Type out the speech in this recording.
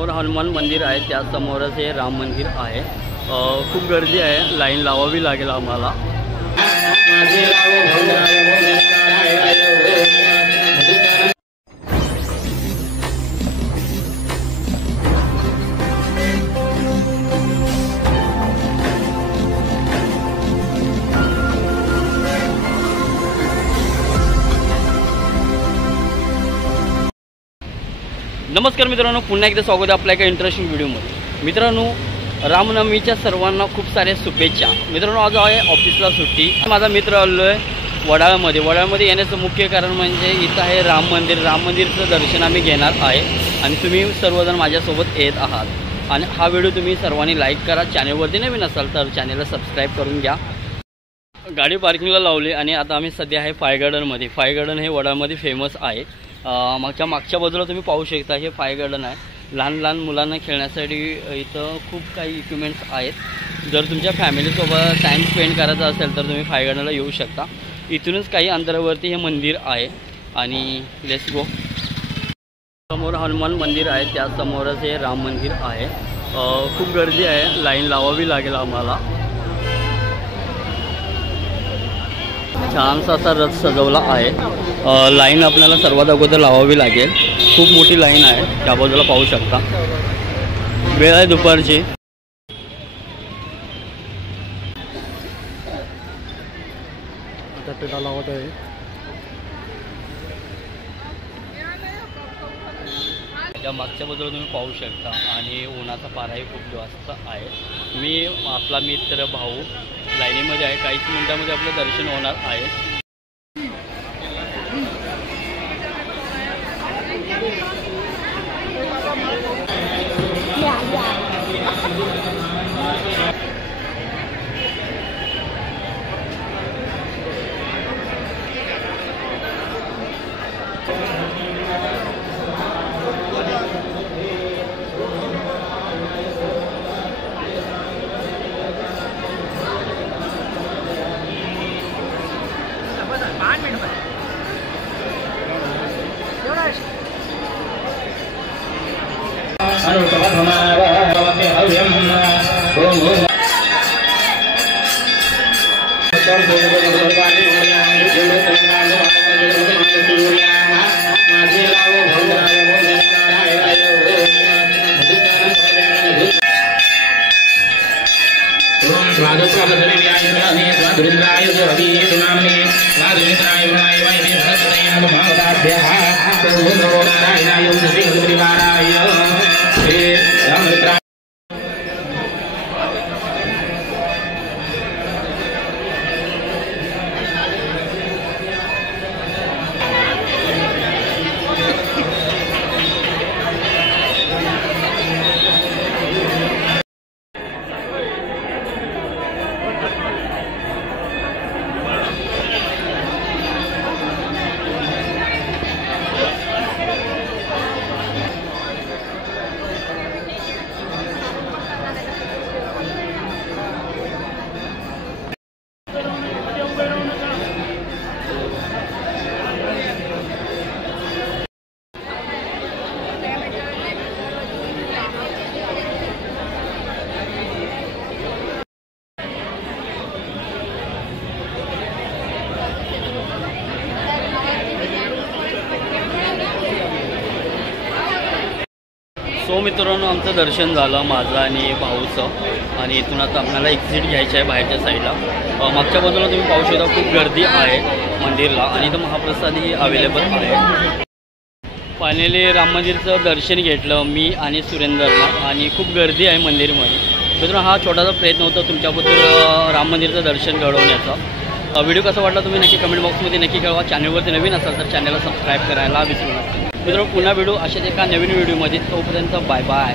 समोर हनुमान मंदिर आहे, त्यासमोरच हे राम मंदिर आहे। खूप गर्दी आहे, लाईन लावावी लागेल आम्हाला। नमस्कार मित्रांनो, पुन्हा एकदा स्वागत आहे आपल्या एका इंटरेस्टिंग व्हिडिओमध्ये। मित्रांनो, रामनवमीच्या सर्वांना खूप साऱ्या शुभेच्छा। मित्रांनो, आज आहे ऑफिसला सुट्टी। माझा मित्र आलो आहे वडाळ्यामध्ये येण्याचं मुख्य कारण म्हणजे इथं आहे राम मंदिर। राम मंदिरचं दर्शन आम्ही घेणार आहे आणि तुम्ही सर्वजण माझ्यासोबत येत आहात। आणि हा व्हिडिओ तुम्ही सर्वांनी लाईक करा। चॅनलवरती नवीन असाल तर चॅनलला सबस्क्राईब करून घ्या। गाडी पार्किंगला लावली आणि आता आम्ही सध्या आहे फाय गार्डनमध्ये। फाय गार्डन हे वडाळ्यामध्ये फेमस आहे। मागच्या बाजूला तुम्ही पाहू शकता, हे फाय गार्डन आहे। लहान मुलांना खेळण्यासाठी इथं खूप काही इक्विपमेंट्स आहेत। जर तुमच्या फॅमिलीसोबत टाईम स्पेंड करायचा असेल तर तुम्ही फाय गार्डनला येऊ शकता। इथूनच काही अंतरावरती हे मंदिर आहे आणि लेट्स गो। समोर हनुमान मंदिर आहे, त्यासमोरच हे राम मंदिर आहे। खूप गर्दी आहे, लाईन लावावी लागेल आम्हाला। छानसा असा रथ सजवला आहे। लाईन आपल्याला सर्वात अगोदर लावावी लागेल। खूप मोठी लाईन आहे, त्या बाजूला पाहू शकता। वेळ आहे दुपारची। आता पेटा लावत आहे। त्या मागच्या बाजूला तुम्ही पाहू शकता आणि उन्हाचा पाराही खूप जास्त आहे। मी आपला मित्र भाऊ लाईनीमध्ये आहे। काहीच मिनिटांमध्ये आपलं दर्शन होणार आहे। सो मित्रांनो, आमचं दर्शन झालं, माझं आणि भाऊचं। आणि इथून आता आपल्याला एक्झिट घ्यायचं आहे बाहेरच्या साईडला। मागच्या बाजूला तुम्ही पाहू शकता, खूप गर्दी आहे मंदिरला आणि इथं महाप्रसादही अवेलेबल आहे। फायनली राम मंदिरचं दर्शन घेतलं मी आणि सुरेंद्रला आणि खूप गर्दी आहे मंदिरमध्ये। मित्रांनो, हा छोटासा प्रयत्न होता तुमच्याबद्दल राम मंदिरचं दर्शन घडवण्याचा। व्हिडिओ कसा वाटला तुम्ही नक्की कमेंट बॉक्समध्ये नक्की कळवा। चॅनलवरती नवीन असाल तर चॅनलला सबस्क्राईब करायला विसरू नका। मित्रांनो, पुन्हा व्हिडिओ अशाच एका नवीन व्हिडिओमध्ये। तोपर्यंत बाय बाय।